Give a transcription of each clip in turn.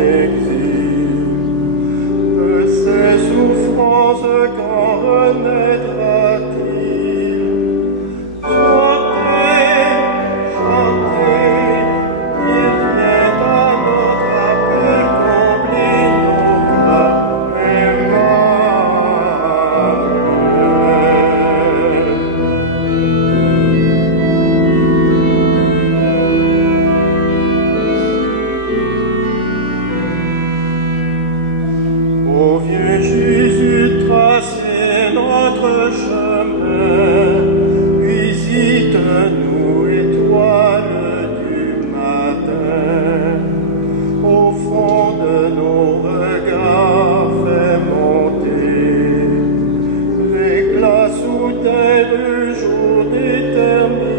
exil, de ses souffrances quand renaîtra-t-il. Chantez, chantez, il vient à notre appel combler nos cœurs, Ô vieux Jésus, tracez notre chemin, visite-nous, étoile du matin. Au fond de nos regards, fais monter l'éclat soudain du jour d'éternité.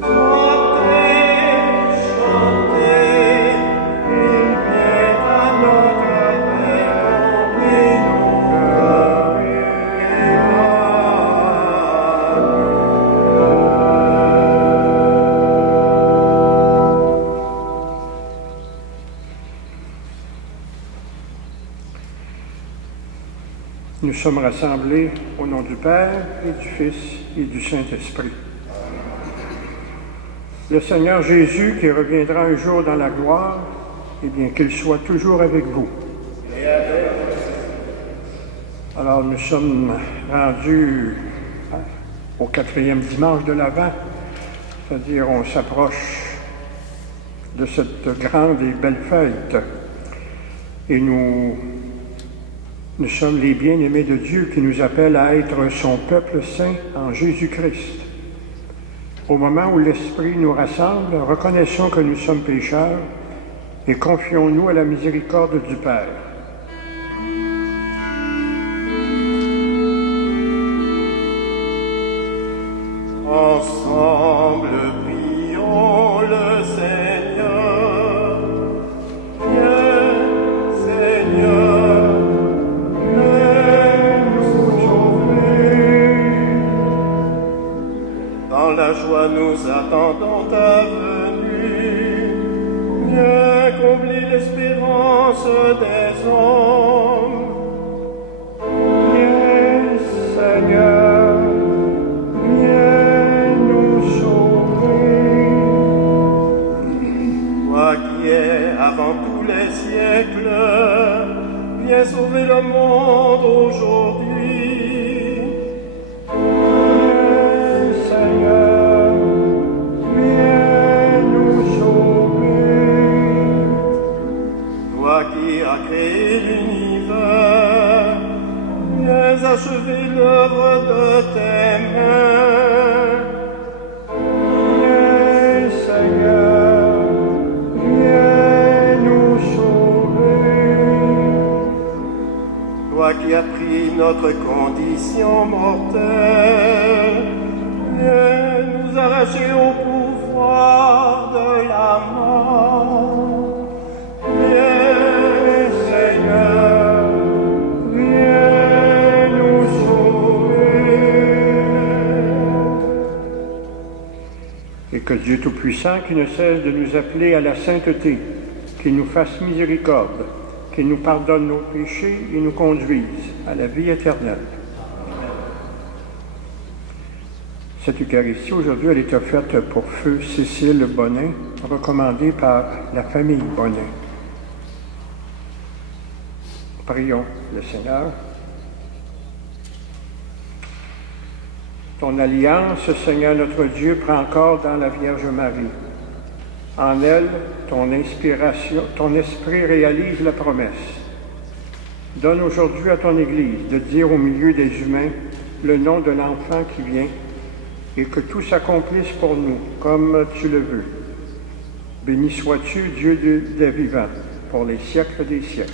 Chantez, chantez, il vient à notre appel, remplis nos cœurs, Nous sommes rassemblés au nom du Père et du Fils et du Saint-Esprit. Le Seigneur Jésus, qui reviendra un jour dans la gloire, eh bien, qu'il soit toujours avec vous. Alors, nous sommes rendus au 4e dimanche de l'Avent, c'est-à-dire on s'approche de cette grande et belle fête. Et nous sommes les bien-aimés de Dieu qui nous appelle à être son peuple saint en Jésus-Christ. Au moment où l'Esprit nous rassemble, reconnaissons que nous sommes pécheurs et confions-nous à la miséricorde du Père. ensemble, prions le Seigneur. Viens, Seigneur, viens nous sauver. Dans la joie, nous attendons ta venue. Viens combler l'espérance des hommes. Viens, Seigneur, viens nous sauver. Toi qui es avant tous les siècles, viens sauver le monde aujourd'hui. Viens, Seigneur, viens nous sauver. Toi qui as créé l'univers, viens achever l'œuvre de tes mains. Viens, Seigneur, viens nous sauver. Toi qui as pris notre condition mortelle, viens nous arracher au pouvoir de la mort. Viens, Seigneur, Viens nous sauver. Et que Dieu Tout-Puissant, qui ne cesse de nous appeler à la sainteté, qu'il nous fasse miséricorde, qu'il nous pardonne nos péchés et nous conduise à la vie éternelle. Cette Eucharistie, aujourd'hui, elle est offerte pour Feu Cécile Bonin, recommandée par la famille Bonin. Prions le Seigneur. Ton alliance, Seigneur notre Dieu, prend corps dans la Vierge Marie. En elle, ton inspiration, ton esprit réalise la promesse. Donne aujourd'hui à ton Église de dire au milieu des humains le nom de l'enfant qui vient et que tout s'accomplisse pour nous comme tu le veux. Béni sois-tu, Dieu des vivants, pour les siècles des siècles.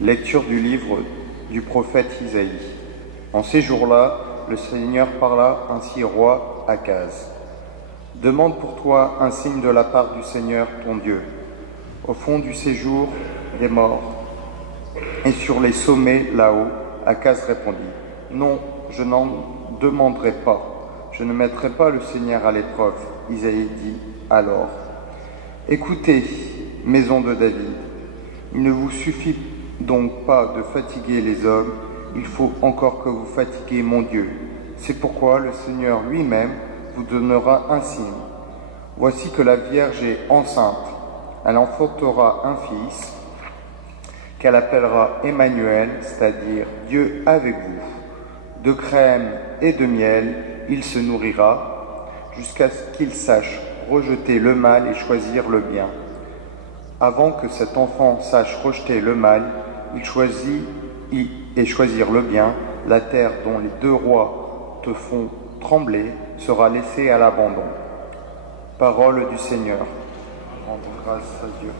Lecture du livre du prophète Isaïe. En ces jours-là, le Seigneur parla ainsi au roi Akaz. Demande pour toi un signe de la part du Seigneur ton Dieu. Au fond du séjour, des morts. Et sur les sommets là-haut, Akaz répondit, non, je n'en demanderai pas. Je ne mettrai pas le Seigneur à l'épreuve. Isaïe dit alors, écoutez, maison de David, il ne vous suffit donc pas de fatiguer les hommes, il faut encore que vous fatiguiez mon Dieu. C'est pourquoi le Seigneur lui-même vous donnera un signe. Voici que la Vierge est enceinte. Elle enfantera un fils qu'elle appellera Emmanuel, c'est-à-dire Dieu avec vous. De crème et de miel, il se nourrira jusqu'à ce qu'il sache rejeter le mal et choisir le bien. Avant que cet enfant sache rejeter le mal, il choisit et choisir le bien, la terre dont les deux rois te font trembler sera laissée à l'abandon. Parole du Seigneur. Rendons grâce à Dieu.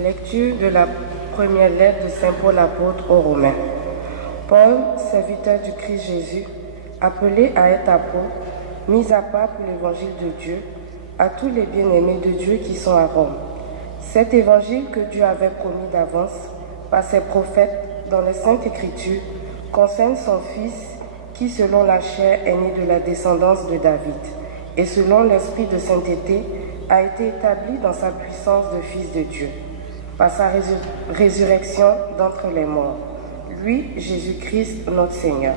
Lecture de la première lettre de Saint Paul apôtre aux Romains. Paul, serviteur du Christ Jésus, appelé à être apôtre, mis à part pour l'évangile de Dieu, à tous les bien-aimés de Dieu qui sont à Rome. Cet évangile que Dieu avait promis d'avance par ses prophètes dans les Saintes Écritures concerne son Fils qui, selon la chair, est né de la descendance de David et selon l'esprit de sainteté, a été établi dans sa puissance de Fils de Dieu, par sa résurrection d'entre les morts, lui, Jésus-Christ, notre Seigneur.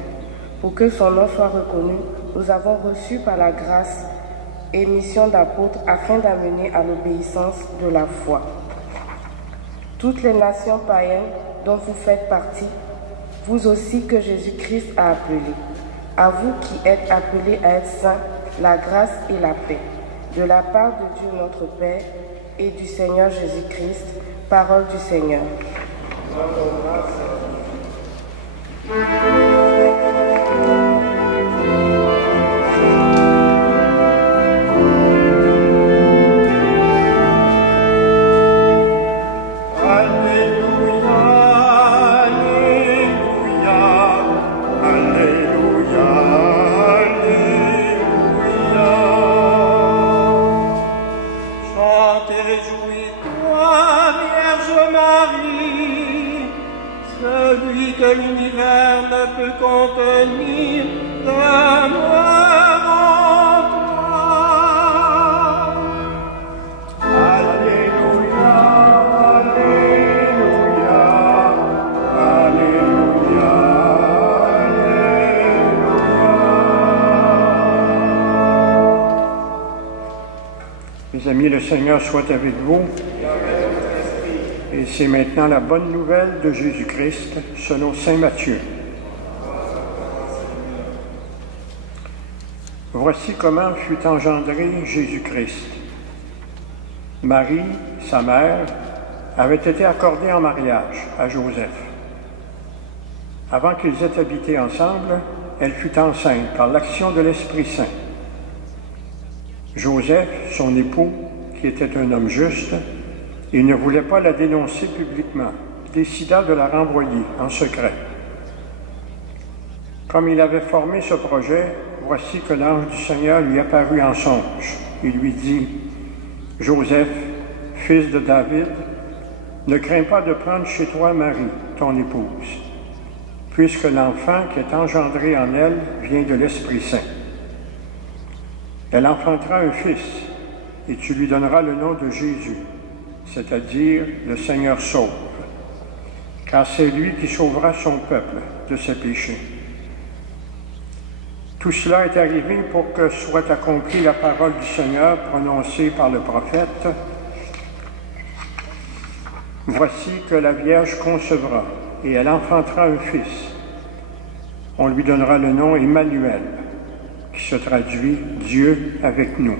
Pour que son nom soit reconnu, nous avons reçu par la grâce et mission d'apôtre afin d'amener à l'obéissance de la foi toutes les nations païennes dont vous faites partie, vous aussi que Jésus-Christ a appelés. À vous qui êtes appelés à être saints, la grâce et la paix, de la part de Dieu notre Père et du Seigneur Jésus-Christ. Parole du Seigneur. Chantez réjouis-toi, Vierge Marie, celui que l'univers ne peut contenir demeure en toi. Alléluia, Alléluia, Alléluia, Alléluia. Mes amis, le Seigneur soit avec vous. Et c'est maintenant la bonne nouvelle de Jésus-Christ selon saint Matthieu. Voici comment fut engendré Jésus-Christ. Marie, sa mère, avait été accordée en mariage à Joseph. Avant qu'ils aient habité ensemble, elle fut enceinte par l'action de l'Esprit Saint. Joseph, son époux, qui était un homme juste, et ne voulait pas la dénoncer publiquement, décida de la renvoyer en secret. Comme il avait formé ce projet, voici que l'ange du Seigneur lui apparut en songe. Il lui dit, « Joseph, fils de David, ne crains pas de prendre chez toi Marie, ton épouse, puisque l'enfant qui est engendré en elle vient de l'Esprit Saint. Elle enfantera un fils, et tu lui donneras le nom de Jésus, c'est-à-dire le Seigneur sauve, car c'est lui qui sauvera son peuple de ses péchés. » Tout cela est arrivé pour que soit accomplie la parole du Seigneur prononcée par le prophète. « Voici que la Vierge concevra, et elle enfantera un fils. On lui donnera le nom Emmanuel, qui se traduit « Dieu avec nous ».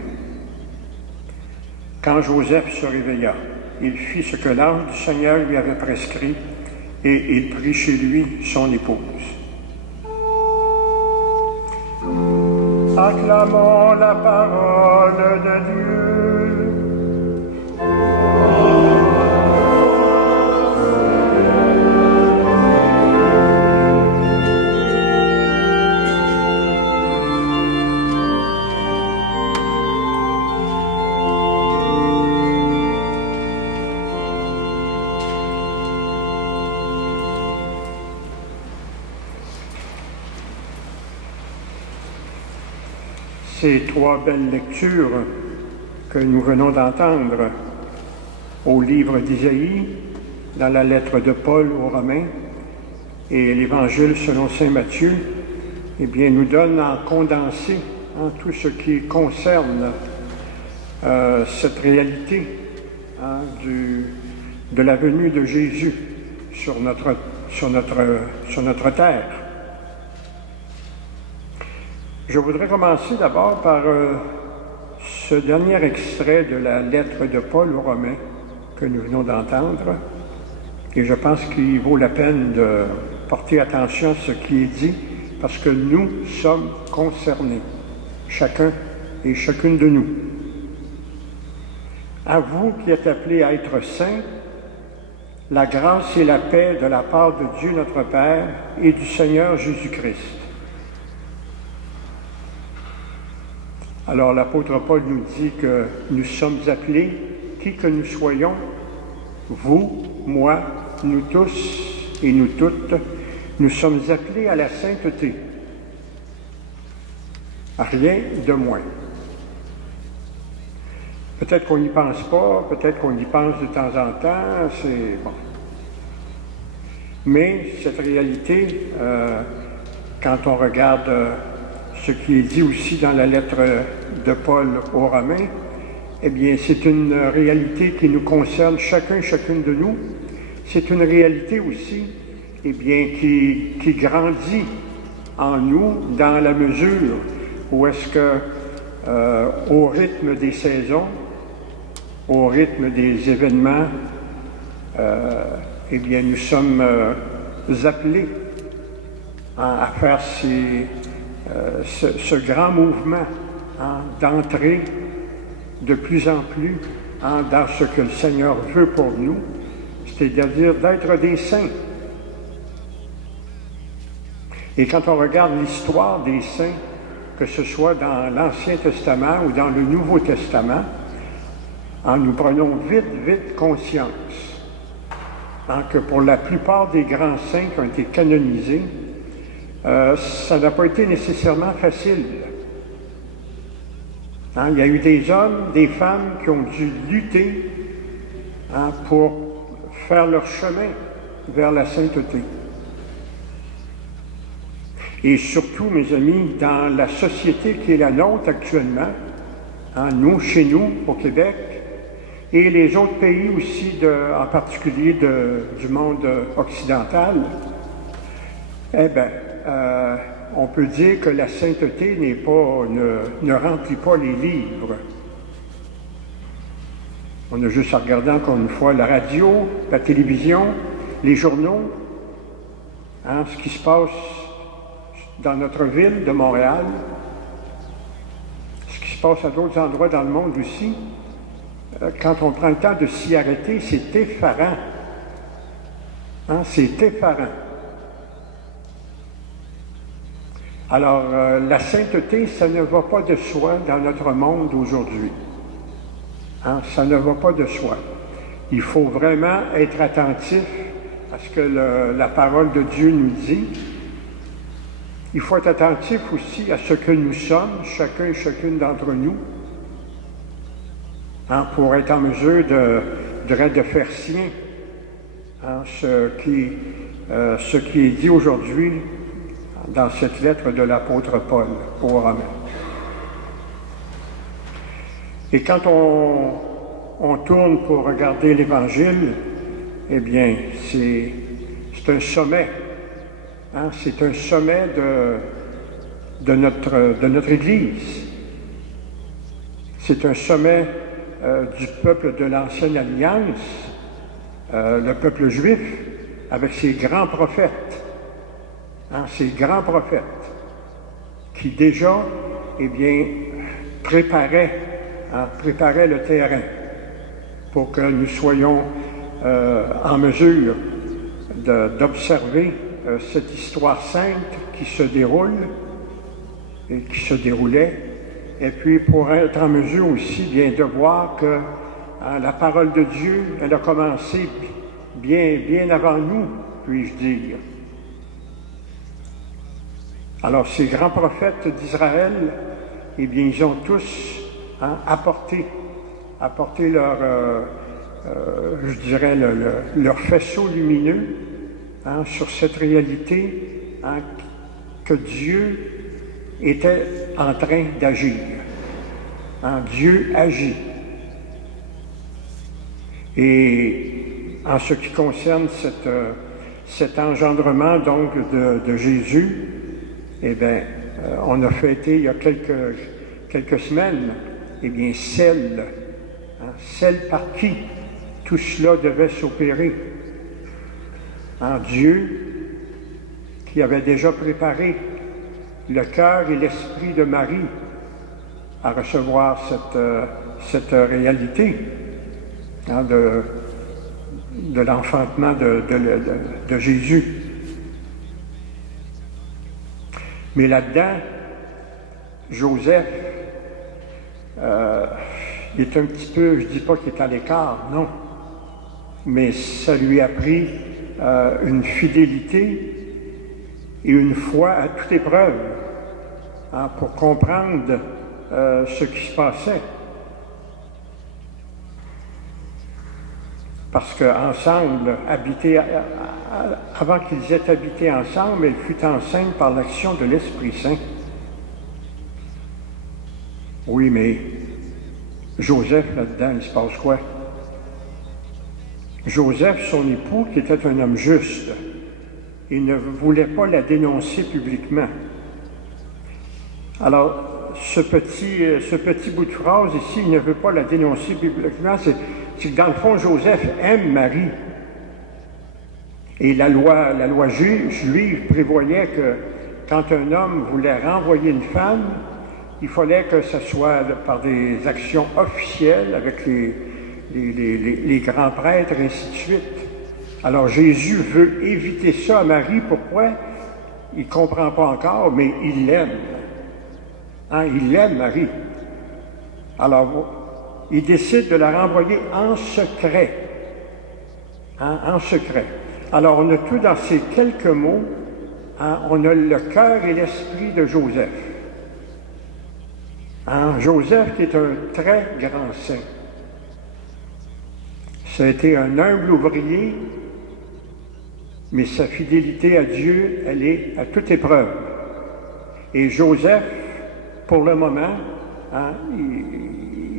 Quand Joseph se réveilla, il fit ce que l'ange du Seigneur lui avait prescrit, et il prit chez lui son épouse. Acclamons la parole de Dieu. Ces trois belles lectures que nous venons d'entendre au livre d'Isaïe, dans la lettre de Paul aux Romains et l'Évangile selon saint Matthieu, eh bien, nous donnent en condensé tout ce qui concerne cette réalité de la venue de Jésus sur notre terre. Je voudrais commencer d'abord par ce dernier extrait de la lettre de Paul aux Romains que nous venons d'entendre, et je pense qu'il vaut la peine de porter attention à ce qui est dit, parce que nous sommes concernés, chacun et chacune de nous. À vous qui êtes appelés à être saints, la grâce et la paix de la part de Dieu notre Père et du Seigneur Jésus-Christ. Alors l'apôtre Paul nous dit que nous sommes appelés, qui que nous soyons, vous, moi, nous tous et nous toutes, nous sommes appelés à la sainteté. Rien de moins. Peut-être qu'on n'y pense pas, peut-être qu'on y pense de temps en temps, c'est bon. Mais cette réalité, quand on regarde ce qui est dit aussi dans la lettre de Paul aux Romains, eh bien, c'est une réalité qui nous concerne chacun, chacune de nous. C'est une réalité aussi, eh bien, qui grandit en nous dans la mesure où est-ce que, au rythme des saisons, au rythme des événements, eh bien, nous sommes appelés à faire ce grand mouvement d'entrer de plus en plus dans ce que le Seigneur veut pour nous, c'est-à-dire d'être des saints. Et quand on regarde l'histoire des saints, que ce soit dans l'Ancien Testament ou dans le Nouveau Testament, Nous prenons vite conscience que pour la plupart des grands saints qui ont été canonisés, ça n'a pas été nécessairement facile. Il y a eu des hommes, des femmes qui ont dû lutter pour faire leur chemin vers la sainteté. Et surtout, mes amis, dans la société qui est la nôtre actuellement, nous, chez nous, au Québec, et les autres pays aussi, en particulier du monde occidental, on peut dire que la sainteté ne remplit pas les livres. On a juste à regarder encore une fois la radio, la télévision, les journaux, ce qui se passe dans notre ville de Montréal, ce qui se passe à d'autres endroits dans le monde aussi. Quand on prend le temps de s'y arrêter, c'est effarant. C'est effarant. Alors, la sainteté, ça ne va pas de soi dans notre monde aujourd'hui. Ça ne va pas de soi. Il faut vraiment être attentif à ce que la parole de Dieu nous dit. Il faut être attentif aussi à ce que nous sommes, chacun et chacune d'entre nous, pour être en mesure de faire sien ce qui est dit aujourd'hui dans cette lettre de l'apôtre Paul aux Romains. Et quand on tourne pour regarder l'Évangile, eh bien, c'est un sommet. C'est un sommet de notre Église. C'est un sommet du peuple de l'Ancienne Alliance, le peuple juif, avec ses grands prophètes. Ces grands prophètes qui déjà, préparaient le terrain pour que nous soyons en mesure d'observer cette histoire sainte qui se déroule et qui se déroulait, et puis pour être en mesure aussi de voir que la parole de Dieu, elle a commencé bien avant nous, puis-je dire. Alors, ces grands prophètes d'Israël, ils ont tous apporté leur, leur faisceau lumineux sur cette réalité que Dieu était en train d'agir. Dieu agit. Et en ce qui concerne cet engendrement donc de Jésus, on a fêté il y a quelques semaines, celle par qui tout cela devait s'opérer. Dieu qui avait déjà préparé le cœur et l'esprit de Marie à recevoir cette réalité de l'enfantement de Jésus. Mais là-dedans, Joseph est un petit peu, je ne dis pas qu'il est à l'écart, non, mais ça lui a pris une fidélité et une foi à toute épreuve pour comprendre ce qui se passait. Parce qu'ensemble, avant qu'ils aient habité ensemble, elle fut enceinte par l'action de l'Esprit Saint. Oui, mais Joseph, là-dedans, il se passe quoi? Joseph, son époux, qui était un homme juste, il ne voulait pas la dénoncer publiquement. Alors, ce petit bout de phrase ici, il ne veut pas la dénoncer publiquement, c'est que dans le fond, Joseph aime Marie. Et la loi juive prévoyait que quand un homme voulait renvoyer une femme, il fallait que ce soit par des actions officielles avec les grands prêtres, et ainsi de suite. Alors Jésus veut éviter ça à Marie. Pourquoi? Il ne comprend pas encore, mais il l'aime. Il aime Marie. Alors, il décide de la renvoyer en secret. En secret. Alors, on a tout dans ces quelques mots. On a le cœur et l'esprit de Joseph. Joseph qui est un très grand saint. Ça a été un humble ouvrier, mais sa fidélité à Dieu, elle est à toute épreuve. Et Joseph, pour le moment,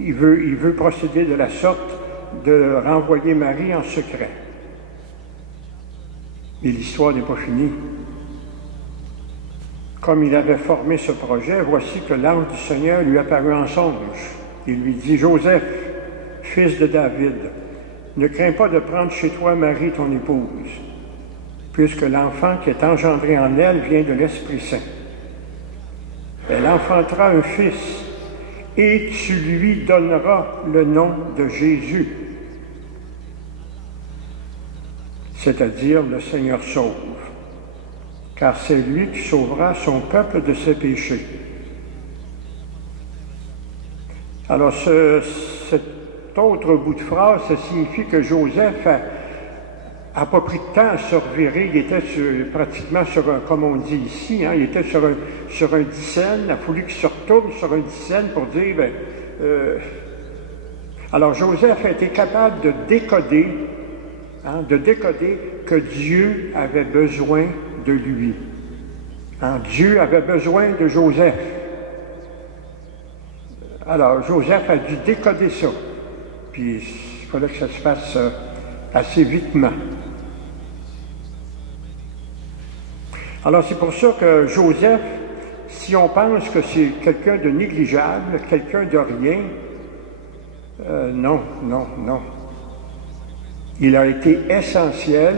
il veut procéder de la sorte de renvoyer Marie en secret. Et l'histoire n'est pas finie. Comme il avait formé ce projet, voici que l'ange du Seigneur lui apparut en songe. Il lui dit, « Joseph, fils de David, ne crains pas de prendre chez toi Marie, ton épouse, puisque l'enfant qui est engendré en elle vient de l'Esprit Saint. Elle enfantera un fils, et tu lui donneras le nom de Jésus, c'est-à-dire le Seigneur sauve, car c'est lui qui sauvera son peuple de ses péchés. » Alors, cet autre bout de phrase, ça signifie que Joseph n'a pas pris de temps à se revirer. Il était pratiquement sur un, comme on dit ici, il était sur un dixaine. Il a fallu qu'il se retourne sur un dixaine pour dire... Alors, Joseph a été capable de décoder que Dieu avait besoin de lui. Dieu avait besoin de Joseph. Alors, Joseph a dû décoder ça. Puis, il fallait que ça se fasse assez vitement. Alors, c'est pour ça que Joseph, si on pense que c'est quelqu'un de négligeable, quelqu'un de rien, non. Il a été essentiel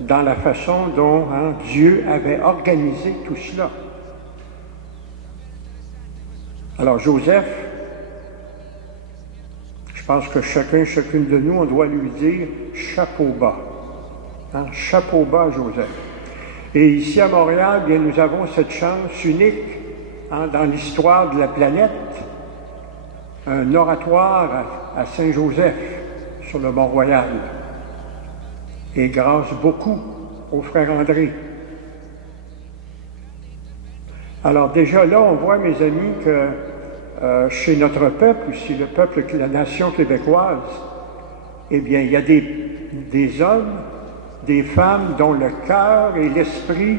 dans la façon dont Dieu avait organisé tout cela. Alors, Joseph, je pense que chacune de nous, on doit lui dire chapeau bas. Chapeau bas, Joseph. Et ici à Montréal, bien, nous avons cette chance unique dans l'histoire de la planète, un oratoire à Saint-Joseph, sur le Mont-Royal. Et grâce beaucoup au frère André. Alors déjà là, on voit, mes amis, que chez notre peuple, aussi le peuple, la nation québécoise, eh bien, il y a des hommes, des femmes dont le cœur et l'esprit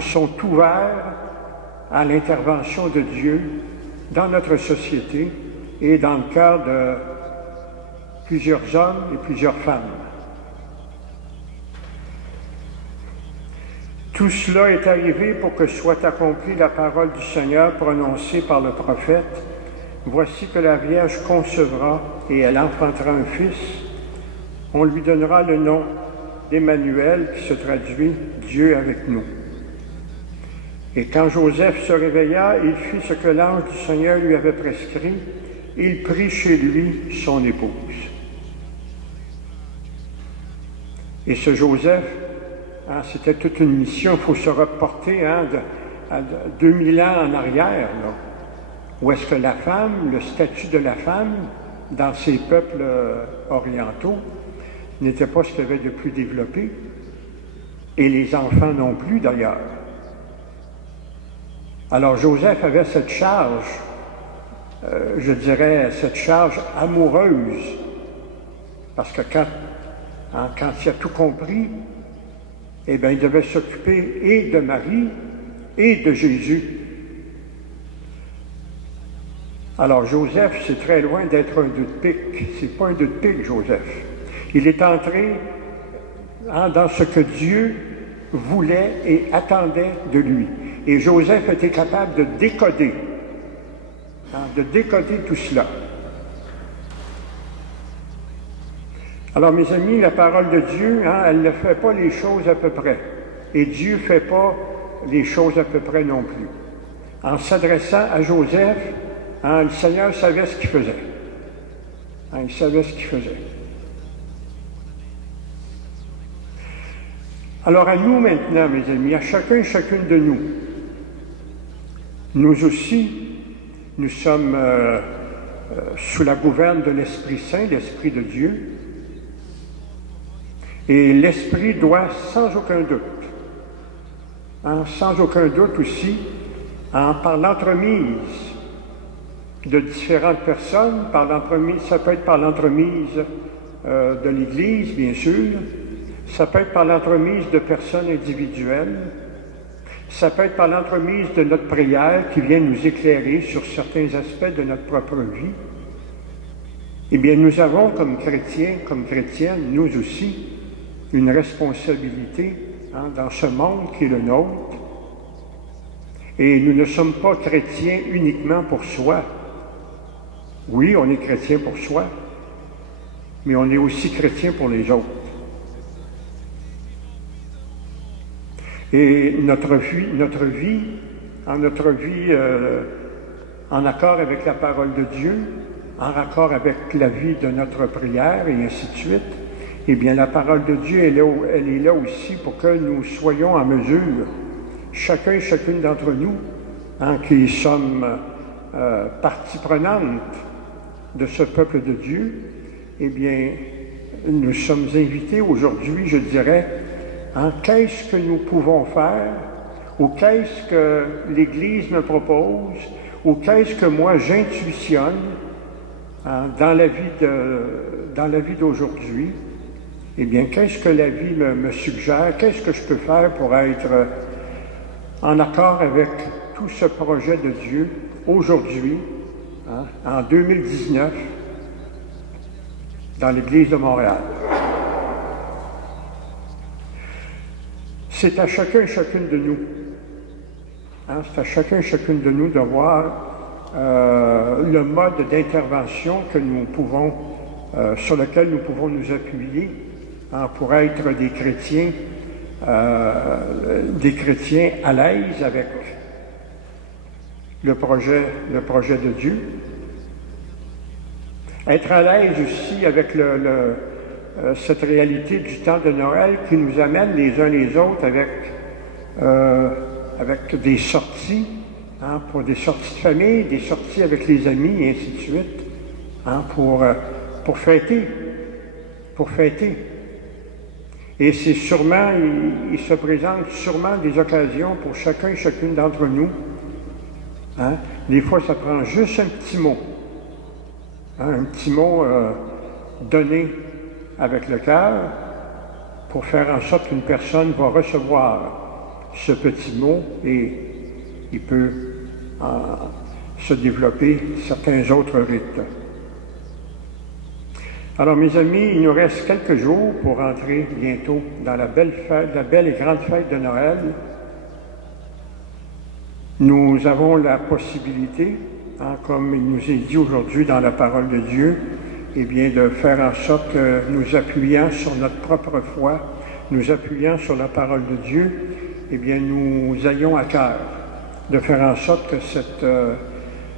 sont ouverts à l'intervention de Dieu dans notre société et dans le cœur de plusieurs hommes et plusieurs femmes. Tout cela est arrivé pour que soit accomplie la parole du Seigneur prononcée par le prophète. Voici que la Vierge concevra et elle enfantera un fils. On lui donnera le nom d'Emmanuel qui se traduit Dieu avec nous. Et quand Joseph se réveilla, il fit ce que l'ange du Seigneur lui avait prescrit. Il prit chez lui son épouse. Et ce Joseph, c'était toute une mission. Il faut se reporter à 2000 ans en arrière, là, où est-ce que la femme, le statut de la femme, dans ces peuples orientaux, n'était pas ce qu'il y avait de plus développé, et les enfants non plus d'ailleurs. Alors Joseph avait cette charge, je dirais, cette charge amoureuse, parce que quand il a tout compris, eh bien, il devait s'occuper et de Marie et de Jésus. Alors, Joseph, c'est très loin d'être un deux de pique. C'est pas un deux de pique, Joseph. Il est entré dans ce que Dieu voulait et attendait de lui. Et Joseph était capable de décoder tout cela. Alors, mes amis, la parole de Dieu, elle ne fait pas les choses à peu près. Et Dieu ne fait pas les choses à peu près non plus. En s'adressant à Joseph, le Seigneur savait ce qu'il faisait. Il savait ce qu'il faisait. Alors, à nous maintenant, mes amis, à chacun et chacune de nous, nous aussi, nous sommes sous la gouverne de l'Esprit Saint, l'Esprit de Dieu. Et l'Esprit doit, sans aucun doute, sans aucun doute aussi, par l'entremise de différentes personnes, ça peut être par l'entremise de l'Église, bien sûr, ça peut être par l'entremise de personnes individuelles, ça peut être par l'entremise de notre prière qui vient nous éclairer sur certains aspects de notre propre vie. Eh bien, nous avons comme chrétiens, comme chrétiennes, nous aussi, une responsabilité dans ce monde qui est le nôtre. Et nous ne sommes pas chrétiens uniquement pour soi. Oui, on est chrétien pour soi, mais on est aussi chrétien pour les autres. Et notre vie en accord avec la parole de Dieu, en accord avec la vie de notre prière et ainsi de suite, eh bien la parole de Dieu, elle est là aussi pour que nous soyons en mesure, chacun et chacune d'entre nous, qui sommes partie prenante de ce peuple de Dieu, eh bien, nous sommes invités aujourd'hui, je dirais, qu'est-ce que nous pouvons faire, ou qu'est-ce que l'Église me propose, ou qu'est-ce que moi j'intuitionne dans la vie d'aujourd'hui. Eh bien, qu'est-ce que la vie me suggère, qu'est-ce que je peux faire pour être en accord avec tout ce projet de Dieu aujourd'hui, en 2019, dans l'Église de Montréal. C'est à chacun et chacune de nous, c'est à chacun et chacune de nous de voir le mode d'intervention que nous pouvons, sur lequel nous pouvons nous appuyer pour être des chrétiens à l'aise avec le projet de Dieu. Être à l'aise aussi avec cette réalité du temps de Noël qui nous amène les uns les autres avec des sorties, pour des sorties de famille, des sorties avec les amis, et ainsi de suite, pour fêter. Et c'est sûrement, il se présente sûrement des occasions pour chacun et chacune d'entre nous. Des fois, ça prend juste un petit mot. Un petit mot donné avec le cœur pour faire en sorte qu'une personne va recevoir ce petit mot et il peut se développer certains autres rites. Alors, mes amis, il nous reste quelques jours pour entrer bientôt dans la belle et grande fête de Noël. Nous avons la possibilité, comme il nous est dit aujourd'hui dans la parole de Dieu, eh bien, de faire en sorte que nous appuyant sur notre propre foi, nous appuyant sur la parole de Dieu, eh bien, nous ayons à cœur de faire en sorte que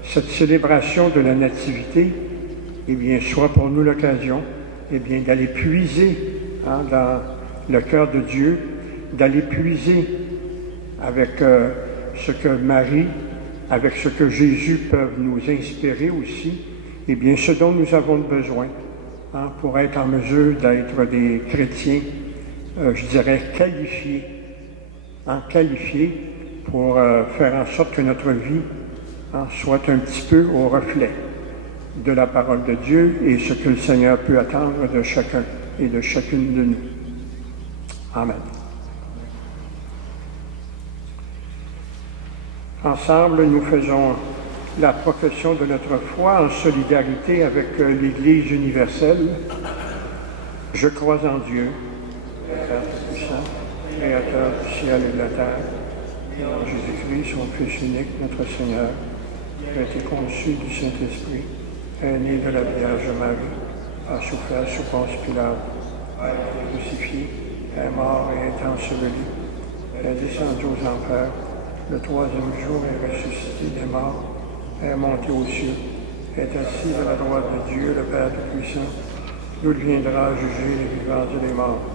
cette célébration de la Nativité, eh bien, soit pour nous l'occasion, eh bien, d'aller puiser dans le cœur de Dieu, d'aller puiser avec ce que Marie, avec ce que Jésus peuvent nous inspirer aussi, eh bien, ce dont nous avons besoin pour être en mesure d'être des chrétiens, je dirais, qualifiés pour faire en sorte que notre vie soit un petit peu au reflet de la parole de Dieu et ce que le Seigneur peut attendre de chacun et de chacune de nous. Amen. Ensemble, nous faisons la profession de notre foi en solidarité avec l'Église universelle. Je crois en Dieu, Père Tout-Puissant, Créateur du ciel et de la terre, et en Jésus-Christ, son Fils unique, notre Seigneur, qui a été conçu du Saint-Esprit, est né de la Vierge Marie, a souffert sous Ponce Pilate, a été crucifié, est mort et est enseveli, est descendu aux enfers, le troisième jour est ressuscité des morts, est monté aux cieux, est assis à la droite de Dieu, le Père Tout-Puissant, d'où il viendra juger les vivants et les morts.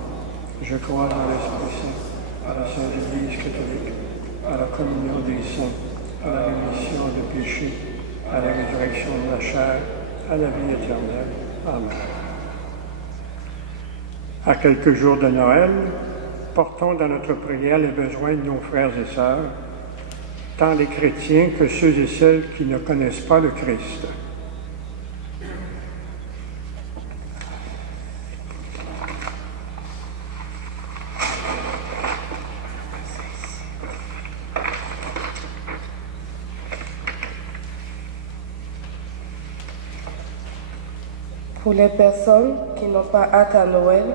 Je crois dans l'Esprit Saint, à la Sainte Église catholique, à la communion des saints, à la rémission des péchés, à la résurrection de la chair à la vie éternelle. Amen. À quelques jours de Noël, portons dans notre prière les besoins de nos frères et sœurs, tant les chrétiens que ceux et celles qui ne connaissent pas le Christ. Pour les personnes qui n'ont pas hâte à Noël,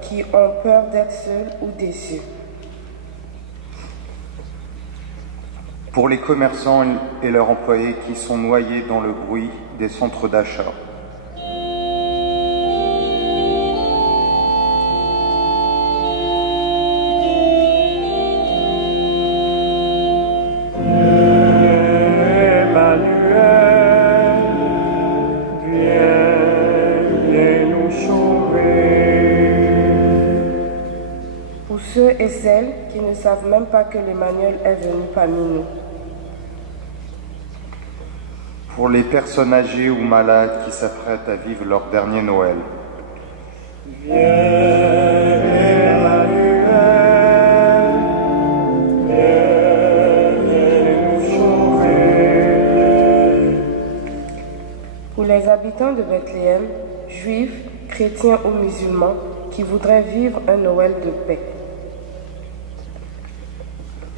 qui ont peur d'être seules ou déçues. Pour les commerçants et leurs employés qui sont noyés dans le bruit des centres d'achat. Et celles qui ne savent même pas que l'Emmanuel est venu parmi nous. Pour les personnes âgées ou malades qui s'apprêtent à vivre leur dernier Noël. Viens, Emmanuel, viens nous sauver. Pour les habitants de Bethléem, juifs, chrétiens ou musulmans, qui voudraient vivre un Noël de paix.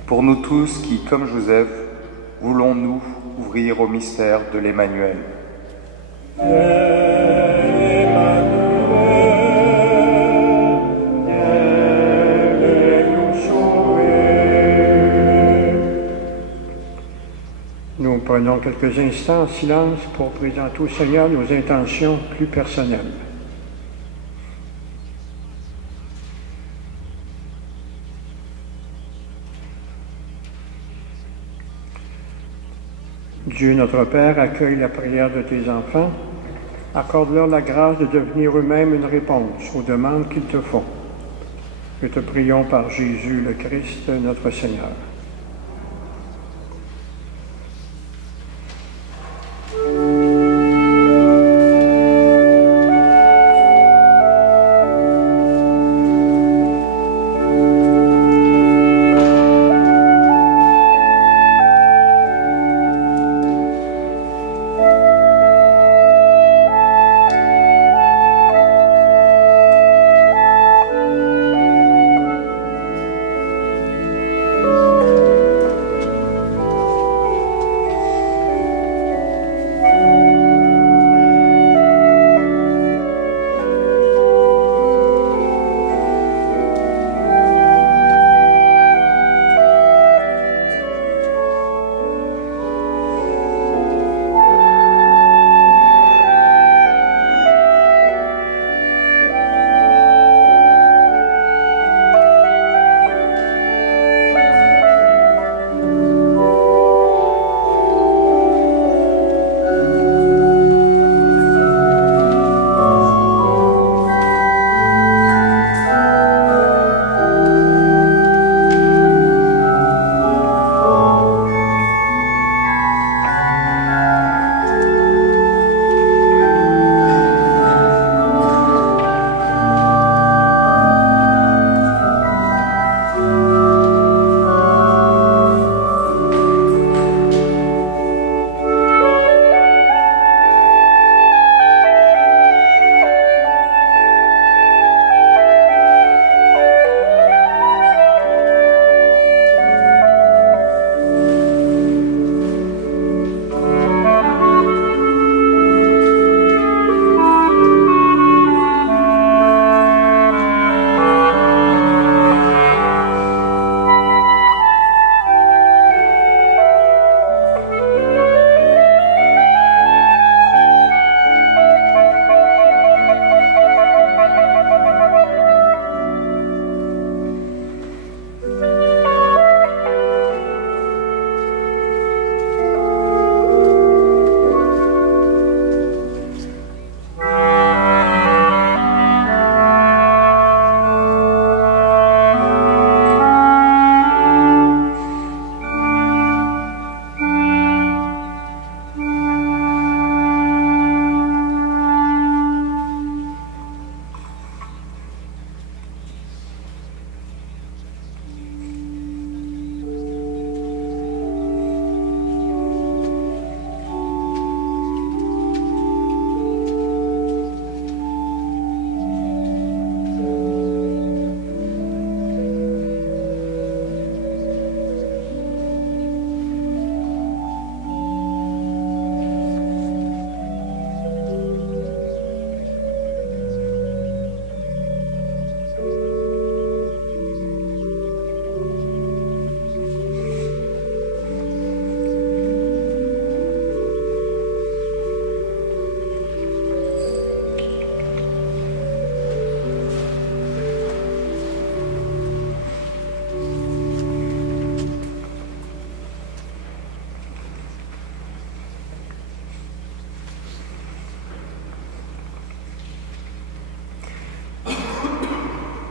Pour nous tous qui, comme Joseph, voulons-nous ouvrir au mystère de l'Emmanuel. Nous prenons quelques instants en silence pour présenter au Seigneur nos intentions plus personnelles. Dieu notre Père accueille la prière de tes enfants. Accorde-leur la grâce de devenir eux-mêmes une réponse aux demandes qu'ils te font. Nous te prions par Jésus le Christ, notre Seigneur.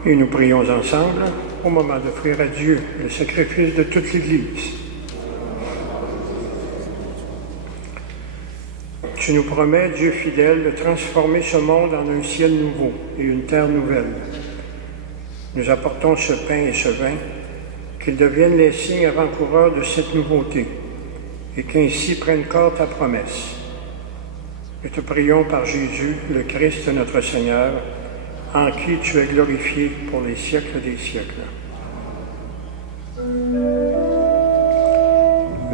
Et nous prions ensemble au moment d'offrir à Dieu le sacrifice de toute l'Église. Tu nous promets, Dieu fidèle, de transformer ce monde en un ciel nouveau et une terre nouvelle. Nous apportons ce pain et ce vin, qu'ils deviennent les signes avant-coureurs de cette nouveauté, et qu'ainsi prennent corps ta promesse. Nous te prions par Jésus, le Christ notre Seigneur, en qui tu es glorifié pour les siècles des siècles.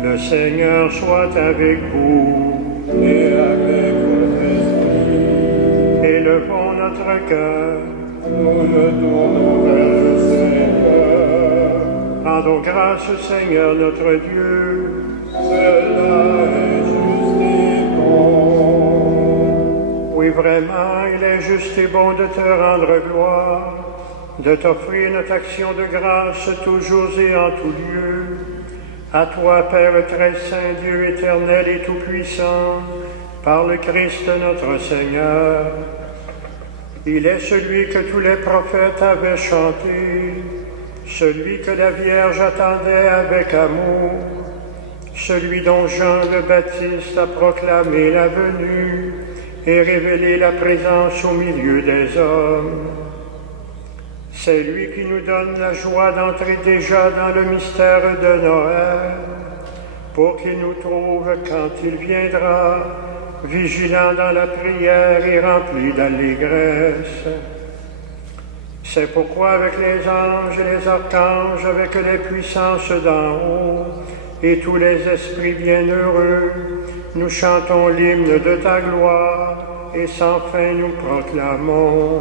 Le Seigneur soit avec vous et avec votre esprit. Élevons notre cœur. Nous le tournons vers le Seigneur. Rendons grâce au Seigneur notre Dieu. Cela est juste et bon. Oui, vraiment, il est juste et bon de te rendre gloire, de t'offrir notre action de grâce toujours et en tout lieu. À toi, Père très saint, Dieu éternel et tout-puissant, par le Christ notre Seigneur. Il est celui que tous les prophètes avaient chanté, celui que la Vierge attendait avec amour, celui dont Jean le Baptiste a proclamé la venue et révélé la présence au milieu des hommes. C'est lui qui nous donne la joie d'entrer déjà dans le mystère de Noël, pour qu'il nous trouve quand il viendra, vigilants dans la prière et remplis d'allégresse. C'est pourquoi avec les anges et les archanges, avec les puissances d'en haut et tous les esprits bienheureux, nous chantons l'hymne de ta gloire et sans fin nous proclamons.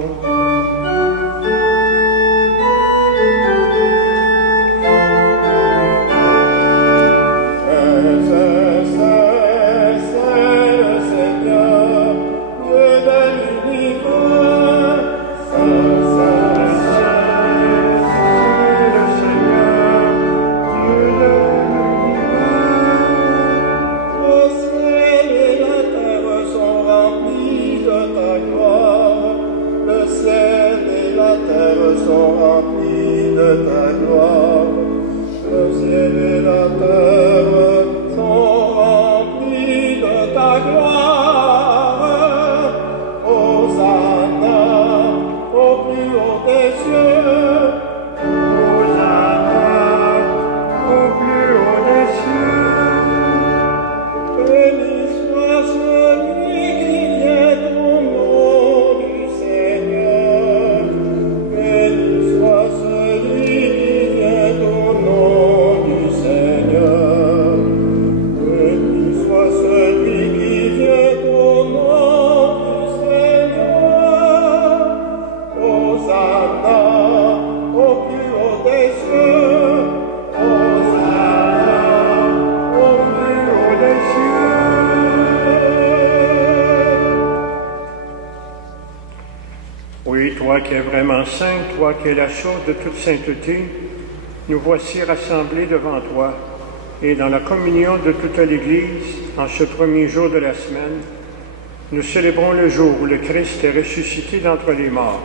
Toi qui es la source de toute sainteté, nous voici rassemblés devant toi, et dans la communion de toute l'Église, en ce premier jour de la semaine, nous célébrons le jour où le Christ est ressuscité d'entre les morts.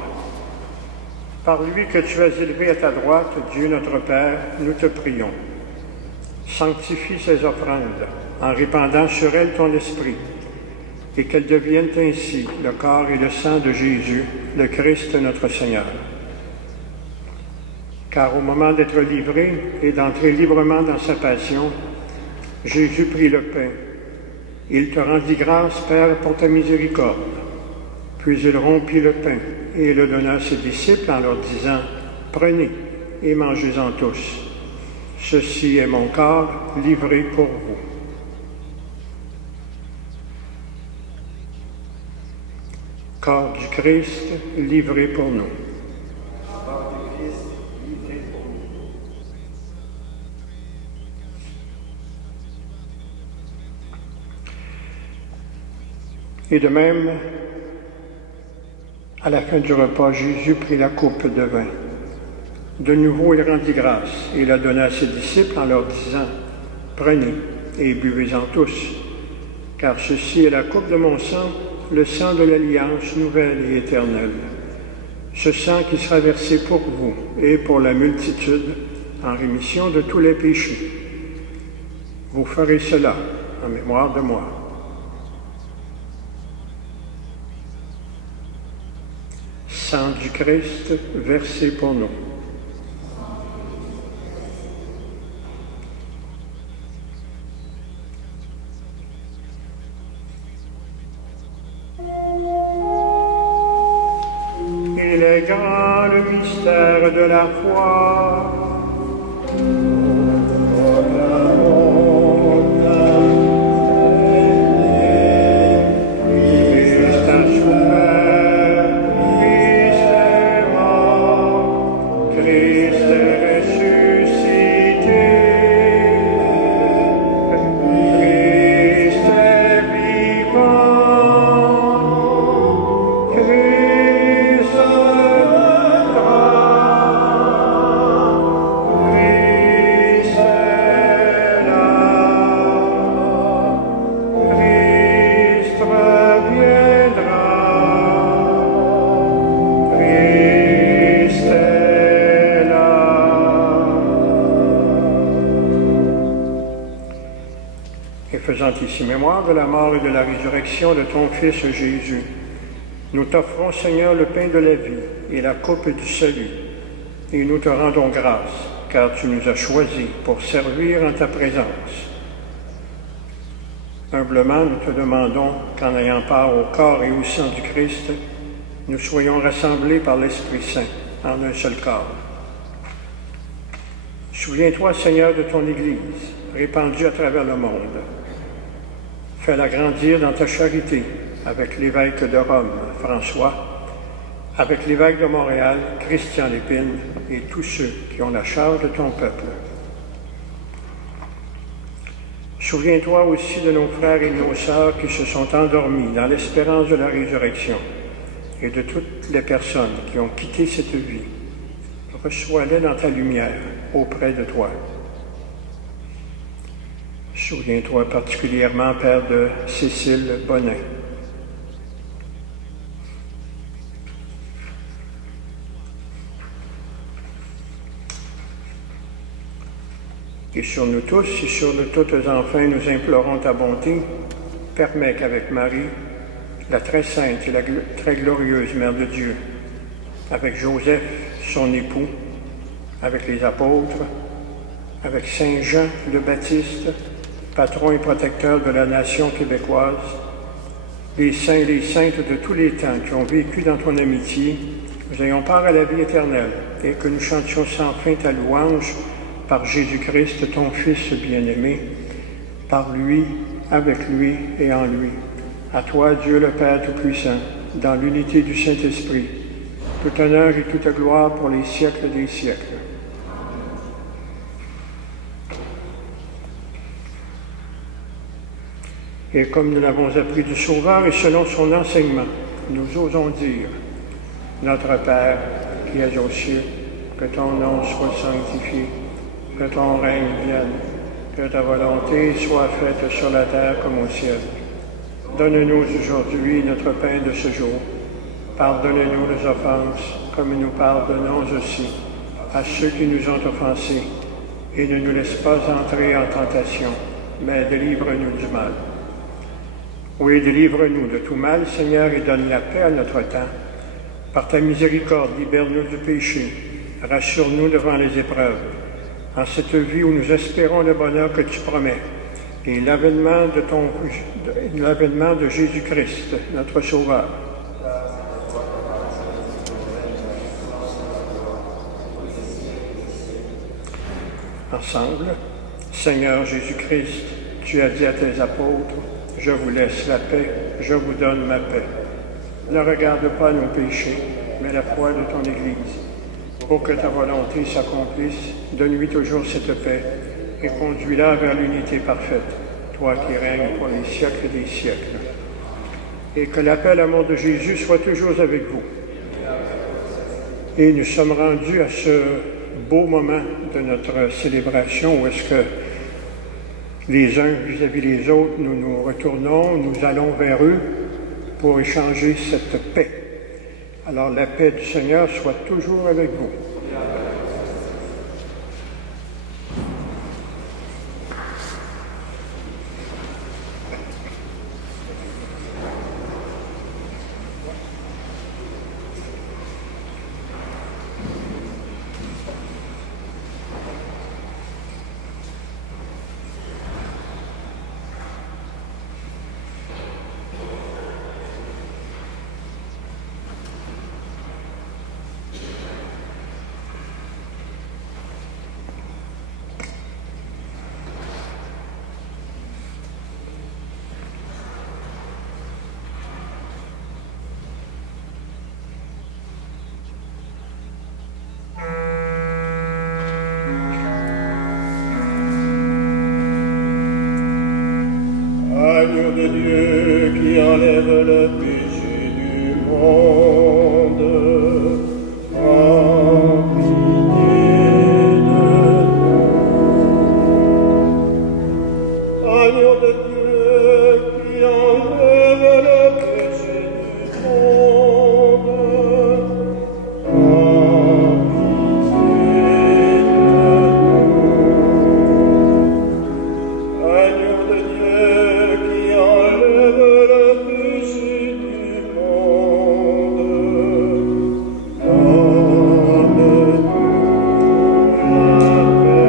Par lui que tu as élevé à ta droite, Dieu notre Père, nous te prions. Sanctifie ces offrandes, en répandant sur elles ton esprit, et qu'elles deviennent ainsi le corps et le sang de Jésus, le Christ notre Seigneur. Car au moment d'être livré et d'entrer librement dans sa passion, Jésus prit le pain. Il te rendit grâce, Père, pour ta miséricorde. Puis il rompit le pain et le donna à ses disciples en leur disant, « Prenez et mangez-en tous. Ceci est mon corps livré pour vous. » Corps du Christ livré pour nous. Et de même, à la fin du repas, Jésus prit la coupe de vin. De nouveau, il rendit grâce et la donna à ses disciples en leur disant, « Prenez et buvez-en tous, car ceci est la coupe de mon sang, le sang de l'alliance nouvelle et éternelle. ce sang qui sera versé pour vous et pour la multitude en rémission de tous les péchés. Vous ferez cela en mémoire de moi. Sang du Christ versé pour nous. Il est grand le mystère de la foi. Faisant ici mémoire de la mort et de la résurrection de ton Fils Jésus, nous t'offrons, Seigneur, le pain de la vie et la coupe du salut, et nous te rendons grâce, car tu nous as choisis pour servir en ta présence. Humblement, nous te demandons qu'en ayant part au corps et au sang du Christ, nous soyons rassemblés par l'Esprit Saint en un seul corps. Souviens-toi, Seigneur, de ton Église, répandue à travers le monde. Fais-la grandir dans ta charité avec l'évêque de Rome, François, avec l'évêque de Montréal, Christian Lépine, et tous ceux qui ont la charge de ton peuple. Souviens-toi aussi de nos frères et nos sœurs qui se sont endormis dans l'espérance de la résurrection et de toutes les personnes qui ont quitté cette vie. Reçois-les dans ta lumière auprès de toi. Souviens-toi particulièrement, Père, de Cécile Bonin. Et sur nous tous et sur nous toutes enfin, nous implorons ta bonté. Permets qu'avec Marie, la très sainte et la très glorieuse Mère de Dieu, avec Joseph, son époux, avec les apôtres, avec Saint Jean le Baptiste, patron et protecteur de la nation québécoise, les saints et les saintes de tous les temps qui ont vécu dans ton amitié, nous ayons part à la vie éternelle et que nous chantions sans fin ta louange par Jésus-Christ, ton Fils bien-aimé, par lui, avec lui et en lui. À toi, Dieu le Père Tout-Puissant, dans l'unité du Saint-Esprit, tout honneur et toute gloire pour les siècles des siècles. Et comme nous l'avons appris du Sauveur et selon son enseignement, nous osons dire, Notre Père, qui es aux cieux, que ton nom soit sanctifié, que ton règne vienne, que ta volonté soit faite sur la terre comme au ciel. Donne-nous aujourd'hui notre pain de ce jour. Pardonne-nous les offenses, comme nous pardonnons aussi à ceux qui nous ont offensés. Et ne nous laisse pas entrer en tentation, mais délivre-nous du mal. Oui, délivre-nous de tout mal, Seigneur, et donne la paix à notre temps. Par ta miséricorde, libère-nous du péché. Rassure-nous devant les épreuves. En cette vie où nous espérons le bonheur que tu promets, et l'avènement de Jésus-Christ, notre Sauveur. Ensemble, Seigneur Jésus-Christ, tu as dit à tes apôtres, « Je vous laisse la paix, je vous donne ma paix. Ne regarde pas nos péchés, mais la foi de ton Église. Pour que ta volonté s'accomplisse, donne-lui toujours cette paix et conduis-la vers l'unité parfaite, toi qui règnes pour les siècles des siècles. Et que la paix et l'amour de Jésus soient toujours avec vous. » Et nous sommes rendus à ce beau moment de notre célébration où est-ce que les uns vis-à-vis des autres, nous nous retournons, nous allons vers eux pour échanger cette paix. Alors la paix du Seigneur soit toujours avec vous. Agneau de Dieu qui enlève le péché du monde, prends pitié de nous. Agneau de Dieu qui enlève le péché du monde, prends pitié de nous. Agneau de Dieu qui enlève le péché du monde, donne-nous la paix.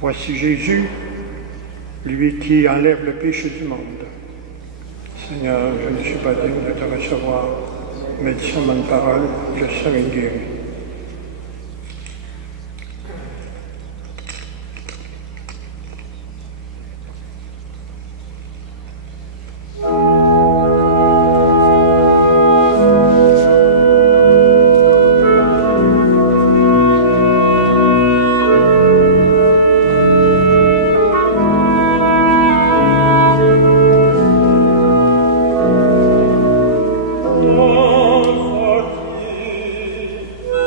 Voici Jésus, lui qui enlève le péché du monde. Seigneur, je ne suis pas digne de te recevoir, mais dis seulement une parole, je serai guéri. Conforti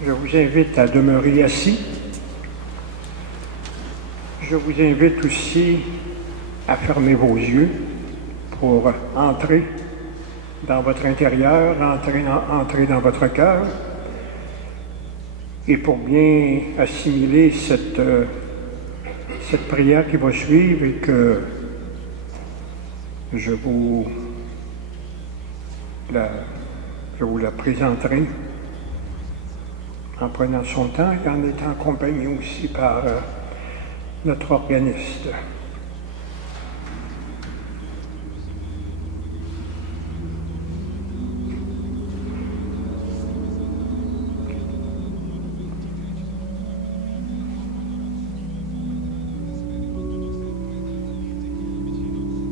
Je vous invite à demeurer assis. Je vous invite aussi à fermer vos yeux pour entrer dans votre intérieur, entrer dans votre cœur, et pour bien assimiler cette prière qui va suivre et que je vous la présenterai en prenant son temps et en étant accompagné aussi par notre organiste.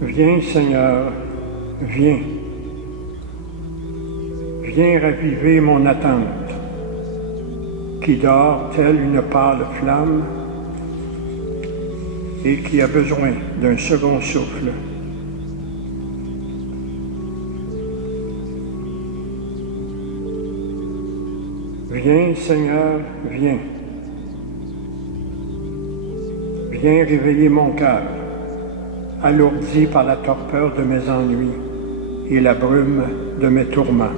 Viens, Seigneur, viens. Viens raviver mon attente, qui dort telle une pâle flamme et qui a besoin d'un second souffle. Viens, Seigneur, viens. Viens réveiller mon cœur, alourdi par la torpeur de mes ennuis et la brume de mes tourments.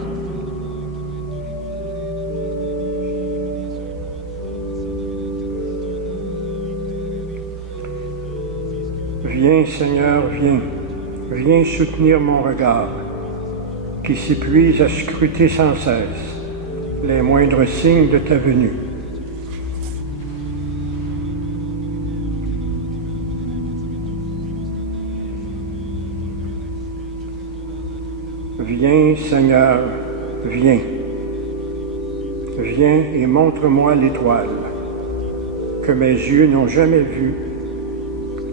Viens, Seigneur, viens. Viens soutenir mon regard, qui s'épuise à scruter sans cesse les moindres signes de ta venue. Viens, Seigneur, viens. Viens et montre-moi l'étoile que mes yeux n'ont jamais vue,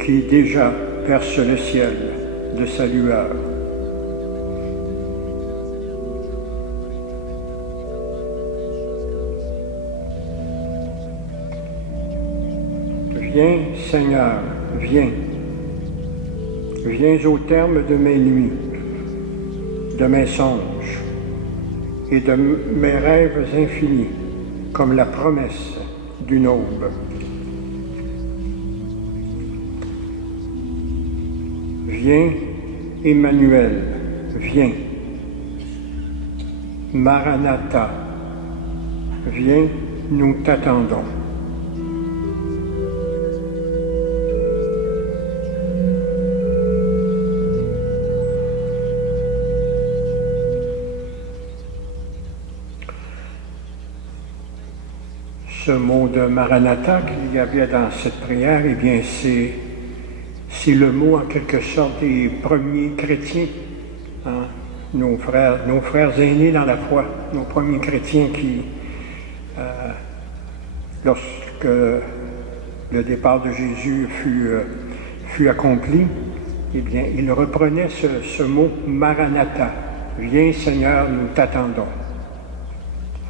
qui déjà perce le ciel de sa lueur. Viens, Seigneur, viens. Viens au terme de mes nuits, de mes songes et de mes rêves infinis, comme la promesse d'une aube. Viens, Emmanuel, viens. Maranatha, viens, nous t'attendons. Ce mot de Maranatha qu'il y avait dans cette prière, eh bien, c'est le mot en quelque sorte des premiers chrétiens, hein? Nos frères aînés dans la foi, nos premiers chrétiens qui, lorsque le départ de Jésus fut accompli, eh bien, ils reprenaient ce mot Maranatha. Viens, Seigneur, nous t'attendons.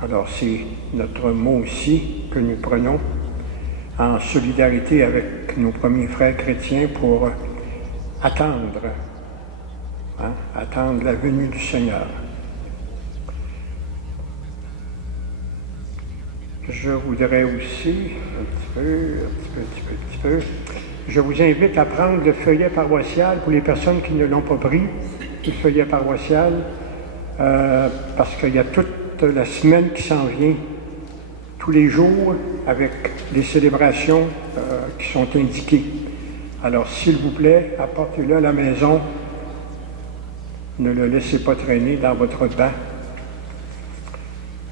Alors, c'est notre mot aussi que nous prenons en solidarité avec nos premiers frères chrétiens pour attendre la venue du Seigneur. Je voudrais aussi, un petit peu, je vous invite à prendre le feuillet paroissial pour les personnes qui ne l'ont pas pris, le feuillet paroissial, parce qu'il y a toute la semaine qui s'en vient, tous les jours, avec les célébrations qui sont indiquées. Alors, s'il vous plaît, apportez-le à la maison. Ne le laissez pas traîner dans votre banc.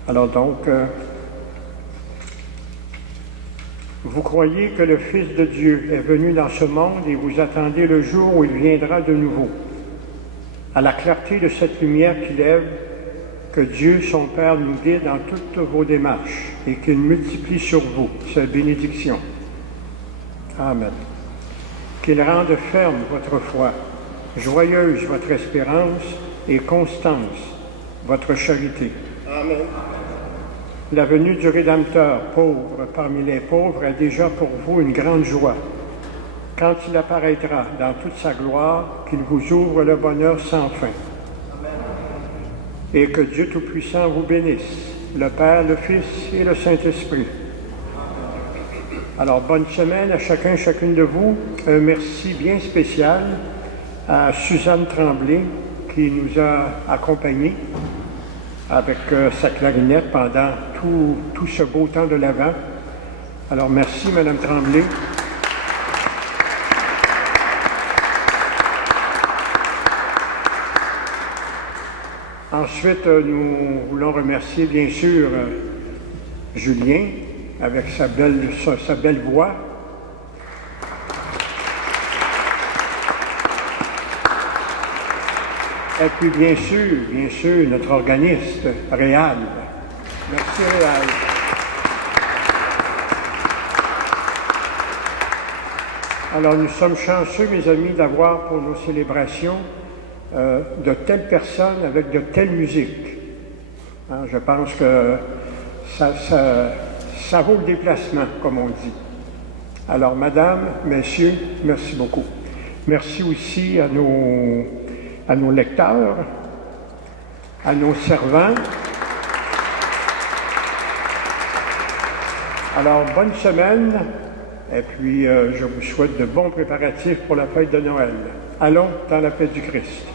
Alors donc, vous croyez que le Fils de Dieu est venu dans ce monde et vous attendez le jour où il viendra de nouveau. À la clarté de cette lumière qui lève, que Dieu, son Père, nous guide dans toutes vos démarches et qu'il multiplie sur vous sa bénédiction. Amen. Qu'il rende ferme votre foi, joyeuse votre espérance et constance votre charité. Amen. La venue du Rédempteur, pauvre parmi les pauvres, est déjà pour vous une grande joie. Quand il apparaîtra dans toute sa gloire, qu'il vous ouvre le bonheur sans fin. Et que Dieu Tout-Puissant vous bénisse, le Père, le Fils et le Saint-Esprit. Alors, bonne semaine à chacun, chacune de vous. Un merci bien spécial à Suzanne Tremblay qui nous a accompagnés avec sa clarinette pendant tout ce beau temps de l'Avent. Alors, merci, Madame Tremblay. Ensuite, nous voulons remercier, bien sûr, Julien, avec sa belle voix. Et puis, bien sûr, notre organiste, Réal. Merci, Réal. Alors, nous sommes chanceux, mes amis, d'avoir pour nos célébrations de telles personnes avec de telles musiques. Hein, je pense que ça vaut le déplacement, comme on dit. Alors, madame, messieurs, merci beaucoup. Merci aussi à nos lecteurs, à nos servants. Alors, bonne semaine, et puis je vous souhaite de bons préparatifs pour la fête de Noël. Allons dans la paix du Christ.